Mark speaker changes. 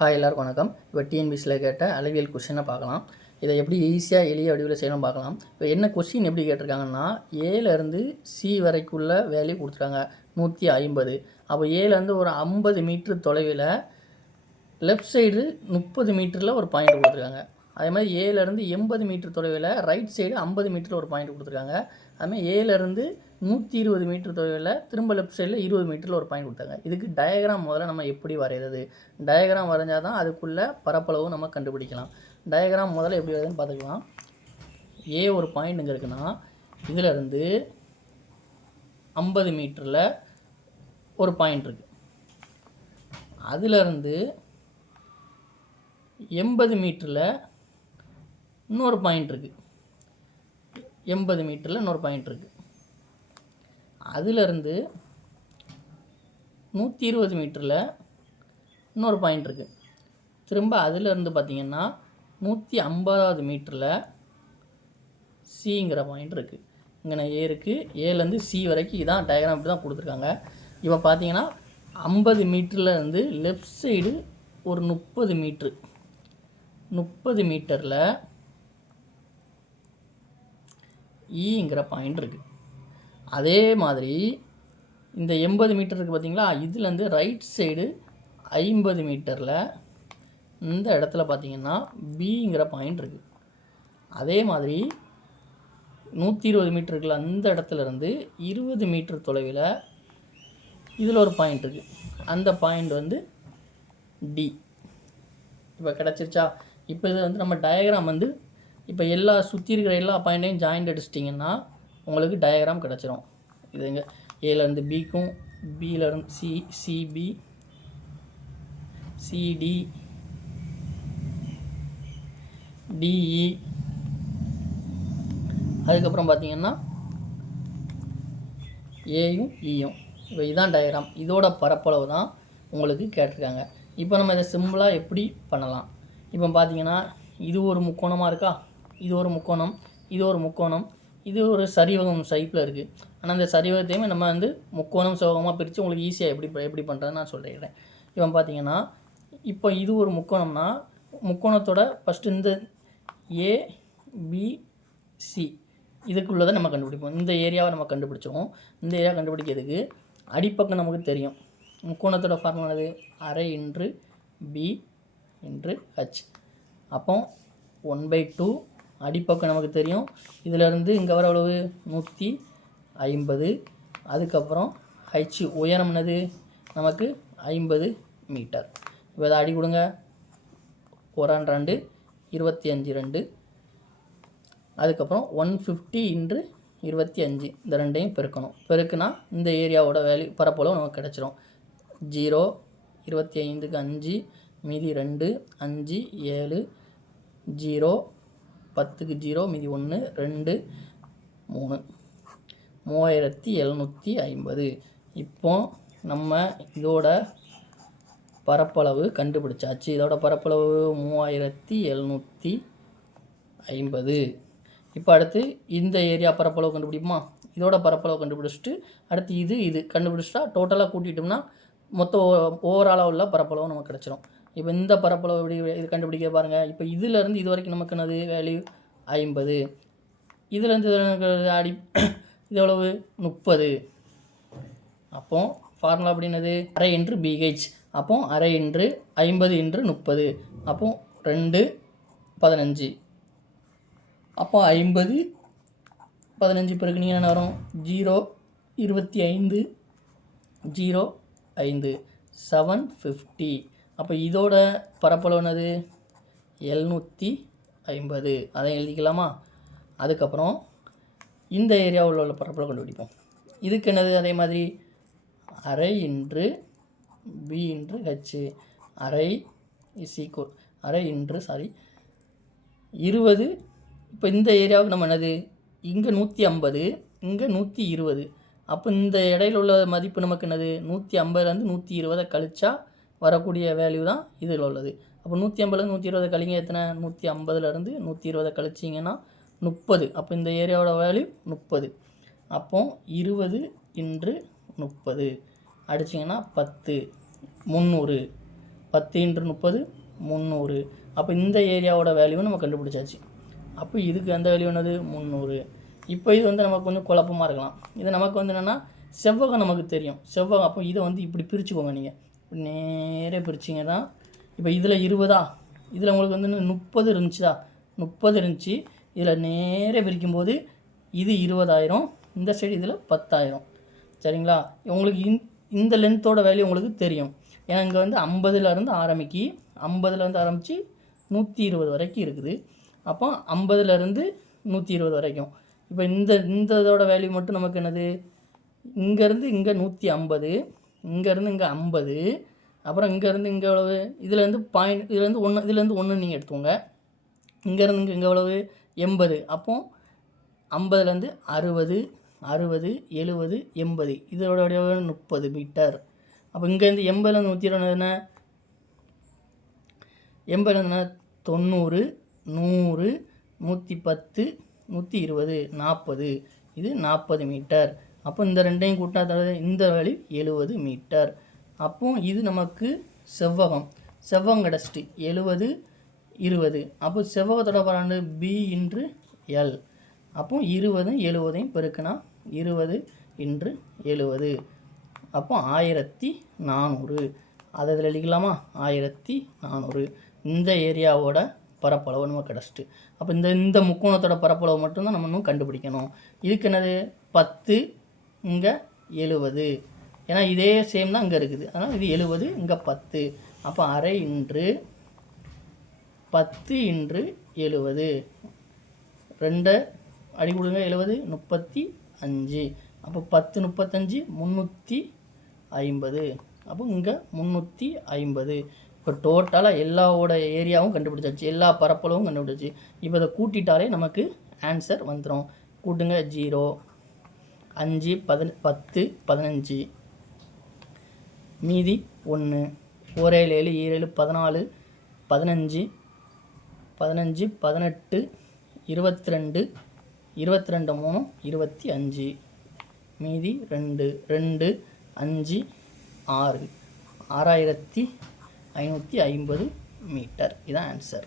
Speaker 1: Hi எல்லாருக்கும் வணக்கம். இப்போ டிஎன்பிசியில் கேட்ட அளவியல் கொஷினை பார்க்கலாம். இதை எப்படி ஈஸியாக எளிய வடிவில் செய்யணும் பார்க்கலாம். இப்போ என்ன கொஸ்டின் எப்படி கேட்டிருக்காங்கன்னா ஏலேருந்து சி வரைக்குள்ள வேல்யூ கொடுத்துருக்காங்க. நூற்றி ஐம்பது. அப்போ ஏலேருந்து ஒரு ஐம்பது மீட்ரு தொலைவில் லெஃப்ட் சைடு முப்பது மீட்டரில் ஒரு பாயிண்ட் கொடுத்துருக்காங்க. அதே மாதிரி ஏலேருந்து எண்பது மீட்டர் தொலைவில் ரைட் சைடு ஐம்பது மீட்டரில் ஒரு பாயிண்ட் கொடுத்துருக்காங்க. அதுமாதிரி ஏலேருந்து நூற்றி இருபது மீட்டர் தொலைவில் திரும்ப லெஃப்ட் சைடில் இருபது மீட்டரில் ஒரு பாயிண்ட் கொடுத்தாங்க. இதுக்கு டயக்ராம் முதல்ல நம்ம எப்படி வரைகிறது டயக்ராம் வரைஞ்சால் தான் அதுக்குள்ளே பரப்பளவும் நம்ம கண்டுபிடிக்கலாம். டயக்ராம் முதல்ல எப்படி வருதுன்னு பார்த்துக்கலாம். ஏ ஒரு பாயிண்ட் இங்கே இருக்குன்னா இதிலேருந்து ஐம்பது மீட்டரில் ஒரு பாயிண்ட் இருக்குது அதிலிருந்து எண்பது மீட்டரில் இன்னொரு பாயிண்ட் இருக்குது எண்பது மீட்டரில் இன்னொரு பாயிண்ட் இருக்குது அதிலிருந்து நூற்றி இருபது மீட்டரில் இன்னொரு பாயிண்ட் இருக்குது திரும்ப அதிலிருந்து பார்த்திங்கன்னா நூற்றி ஐம்பதாவது மீட்டரில் சிங்கிற பாயிண்ட் இருக்குது இங்கே ஏ இருக்குது ஏலேருந்து சி வரைக்கும் இதான் டயக்ராம் இப்படி தான் கொடுத்துருக்காங்க. இப்போ பார்த்தீங்கன்னா ஐம்பது மீட்டரில் இருந்து லெஃப்ட் சைடு ஒரு முப்பது மீட்ரு முப்பது மீட்டரில் ஈங்கிற e பாயிண்ட் இருக்குது அதே மாதிரி இந்த எண்பது மீட்டர் இருக்குது பார்த்தீங்களா இதுலேருந்து ரைட் சைடு ஐம்பது மீட்டரில் இந்த இடத்துல பார்த்தீங்கன்னா பிங்கிற பாயிண்ட் இருக்குது அதே மாதிரி நூற்றி இருபது மீட்டருக்குள்ள அந்த இடத்துலருந்து இருபது மீட்டர் தொலைவில் இதில் ஒரு பாயிண்ட் இருக்குது அந்த பாயிண்ட் வந்து டி இப்போ கிடச்சிருச்சா? இப்போ இது வந்து நம்ம டயக்ராம் வந்து இப்போ எல்லா சுற்றி இருக்கிற எல்லா பாயிண்ட்டையும் ஜாயிண்ட் அடிச்சிட்டிங்கன்னா உங்களுக்கு டயக்ராம் கிடச்சிரும். இதுங்க ஏலேருந்து பிக்கும் பியிலேருந்து C CB CD DE e. அதுக்கப்புறம் பார்த்தீங்கன்னா ஏயும் இயும் e இப்போ இதான் டயக்ராம் இதோட பரப்பளவு தான் உங்களுக்கு கேட்டிருக்காங்க. இப்போ நம்ம இதை சிம்பிளாக எப்படி பண்ணலாம்? இப்போ பார்த்தீங்கன்னா இது ஒரு முக்கோணமாக இருக்கா? இது ஒரு முக்கோணம். இது ஒரு முக்கோணம். இது ஒரு சரிவகம் சைப்பில் இருக்குது ஆனால் அந்த சரிவகத்தையுமே நம்ம வந்து முக்கோணம் சோகமாக பிரித்து உங்களுக்கு ஈஸியாக எப்படி எப்படி பண்ணுறதுன்னு நான் சொல்லிடுறேன். இப்போ பார்த்தீங்கன்னா இப்போ இது ஒரு முக்கோணம்னா முக்கோணத்தோட ஃபஸ்ட்டு இந்த ஏ பி சி இதுக்குள்ளதை நம்ம கண்டுபிடிப்போம். இந்த ஏரியாவை நம்ம கண்டுபிடிச்சோம் இந்த ஏரியா கண்டுபிடிக்கிறதுக்கு அடிப்பக்கம் நமக்கு தெரியும். முக்கோணத்தோட ஃபார்முலா அது அரை இன்று பி இன்று ஹச் அப்போ ஒன் பை டூ அடிப்பக்கம் நமக்கு தெரியும். இதிலேருந்து இங்கே வர அளவு நூற்றி ஐம்பது. அதுக்கப்புறம் ஹைச் உயரம்னது நமக்கு ஐம்பது மீட்டர். இப்போ இதை அடி கொடுங்க. ஒரான் ரெண்டு இருபத்தி அஞ்சு ரெண்டு. அதுக்கப்புறம் ஒன் ஃபிஃப்டி இன்று இருபத்தி அஞ்சு இந்த ரெண்டையும் பெருக்கணும். பெருக்குனா இந்த ஏரியாவோட வேல்யூ பரப்பளவு நமக்கு கிடச்சிரும். ஜீரோ இருபத்தி ஐந்துக்கு அஞ்சு மீதி ரெண்டு அஞ்சு ஏழு ஜீரோ பத்துக்கு ஜீரோ மீதி ஒன்று ரெண்டு மூணு. மூவாயிரத்தி எழுநூற்றி ஐம்பது. இப்போ நம்ம இதோட பரப்பளவு கண்டுபிடிச்சாச்சு. இதோட பரப்பளவு மூவாயிரத்தி எழுநூற்றி ஐம்பது. இப்போ அடுத்து இந்த ஏரியா பரப்பளவு கண்டுபிடிப்போமா? இதோட பரப்பளவு கண்டுபிடிச்சிட்டு அடுத்து இது இது. கண்டுபிடிச்சிட்டா டோட்டலாக கூட்டிட்டோம்னா மொத்த ஓவராலாக உள்ள பரப்பளவு நமக்கு கிடச்சிரும். இப்போ இந்த பரப்பளவு எப்படி இது கண்டுபிடிக்க பாருங்கள் இப்போ இதிலேருந்து இது வரைக்கும் நமக்கு என்னது? வேல்யூ ஐம்பது. இதுலேருந்து இது அடி இது எவ்வளவு? முப்பது. அப்போ ஃபார்முலா அப்படின்னது அரை இன்று பிஹெச் அப்போ அரை இன்று ஐம்பது இன்று முப்பது. அப்போ ரெண்டு பதினஞ்சு. அப்போ ஐம்பது பதினஞ்சு பிறகு நீங்கள் என்ன வரும்? ஜீரோ இருபத்தி ஐந்து ஜீரோ ஐந்து. செவன் ஃபிஃப்டி அப்போ இதோட பரப்பளவு என்னது? எழுநூற்றி ஐம்பது. அதை எழுதிக்கலாமா? அதுக்கப்புறம் இந்த ஏரியாவில் உள்ள பரப்பளவு கண்டுபிடிப்போம். இதுக்கு என்னது அதே மாதிரி? அரை இன்று பி இன்று ஹச்சு அரை இஸ் ஈக்குவல் அரை இன்று சாரி இருபது. இப்போ இந்த ஏரியாவுக்கு நம்ம என்னது? இங்கே நூற்றி ஐம்பது இங்கே நூற்றி இருபது. அப்போ இந்த இடையில உள்ள மதிப்பு நமக்கு என்னது? நூற்றி ஐம்பதுலேருந்து நூற்றி இருபதை கழிச்சா வரக்கூடிய வேல்யூ தான் இதில் உள்ளது. அப்போ நூற்றி ஐம்பதுலேருந்து நூற்றி இருபதை கழிங்க எத்தனை? நூற்றி ஐம்பதுலேருந்து நூற்றி இருபதை கழிச்சிங்கன்னா முப்பது. அப்போ இந்த ஏரியாவோட வேல்யூ முப்பது. அப்போ இருபது இன்று முப்பது. அடிச்சிங்கன்னா பத்து. முந்நூறு. பத்து இன்று முப்பது முந்நூறு. அப்போ இந்த ஏரியாவோட வேல்யூவை நம்ம கண்டுபிடிச்சாச்சு. அப்போ இதுக்கு எந்த வேல்யூ என்னது? முந்நூறு. இப்போ இது வந்து நமக்கு கொஞ்சம் குழப்பமாக இருக்கலாம். இது நமக்கு வந்து என்னென்னா செவ்வகம் நமக்கு தெரியும். செவ்வகம் அப்போ இதை வந்து இப்படி பிரிச்சுக்கோங்க நீங்கள் நேரே பிரிச்சிங்க தான். இப்போ இதில் இருபதா? இதில் உங்களுக்கு வந்து முப்பது இருந்துச்சுதா முப்பது இருந்துச்சு. இதில் நேரே பிரிக்கும்போது இது இருபதாயிரம் இந்த சைடு இதில் பத்தாயிரம். சரிங்களா? உங்களுக்கு இந் இந்த லென்த்தோட வேல்யூ உங்களுக்கு தெரியும். ஏன்னா இங்கே வந்து ஐம்பதுலேருந்து ஆரம்பிக்கி ஐம்பதுலேருந்து ஆரம்பித்து நூற்றி இருபது வரைக்கும் இருக்குது. அப்போ ஐம்பதுலேருந்து நூற்றி இருபது வரைக்கும். இப்போ இந்த இந்த இதோட வேல்யூ மட்டும் நமக்கு என்னது? இங்கேருந்து இங்கே நூற்றி ஐம்பது இங்கேருந்து இங்கே ஐம்பது அப்புறம் இங்கேருந்து இங்கே எவ்வளவு? இதுலேருந்து பாயிண்ட் இதுலேருந்து ஒன்று இதுலேருந்து ஒன்று நீங்கள் எடுத்துக்கோங்க. இங்கேருந்து இங்கே இங்கே எவ்வளவு? எண்பது. அப்போ ஐம்பதுலேருந்து அறுபது அறுபது எழுபது எண்பது. இதோட முப்பது மீட்டர் அப்போ இங்கேருந்து எண்பதுலேருந்து நூற்றி இருபது என்ன? எண்பதுலேருந்து என்ன? தொண்ணூறு நூறு நூற்றி பத்து நூற்றி இருபது நாற்பது. இது நாற்பது மீட்டர். அப்போ இந்த ரெண்டையும் கூட்டினா தவிர இந்த வழி எழுபது மீட்டர். அப்போ இது நமக்கு செவ்வகம். செவ்வகம் கிடச்சிட்டு எழுபது இருபது. அப்போ செவ்வகத்தோட பராண்டு பி இன்று எல் அப்போ இருபதும் எழுபதையும் பெருக்கினா இருபது இன்று எழுபது. அப்போ ஆயிரத்தி நானூறு. அதை எழுதிக்கலாமா? ஆயிரத்தி நானூறு. இந்த ஏரியாவோட பரப்பளவு நம்ம கிடச்சிட்டு. அப்போ இந்த இந்த முக்கோணத்தோட பரப்பளவு மட்டும்தான் நம்ம இன்னும் கண்டுபிடிக்கணும். இதுக்கு என்னது? பத்து இங்கே எழுபது ஏன்னா இதே சேம் தான் இங்கே இருக்குது. அதனால் இது எழுபது இங்கே பத்து. அப்போ அரை இன்று பத்து இன்று எழுபது ரெண்டை அடி கொடுங்க எழுபது முப்பத்தி அஞ்சு. அப்போ பத்து முப்பத்தஞ்சு முந்நூற்றி ஐம்பது. அப்போ இங்கே முந்நூற்றி ஐம்பது. இப்போ டோட்டலாக எல்லாவோட ஏரியாவும் கண்டுபிடிச்சாச்சு. எல்லா பரப்பளவும் கண்டுபிடிச்சாச்சு. இப்போ இதை கூட்டிட்டாலே நமக்கு ஆன்சர் வந்துடும் கூட்டுங்க ஜீரோ அஞ்சு பதின பத்து பதினஞ்சு. மீதி ஒன்று ஓரேழு ஏழு ஈரேழு பதினாலு பதினஞ்சு. பதினஞ்சு பதினெட்டு இருபத்தி ரெண்டு இருபத்தி ரெண்டு மூணு இருபத்தி அஞ்சு. மீதி ரெண்டு. ரெண்டு அஞ்சு ஆறு. ஆறாயிரத்தி ஐநூற்றி ஐம்பது மீட்டர். இதான் ஆன்சர்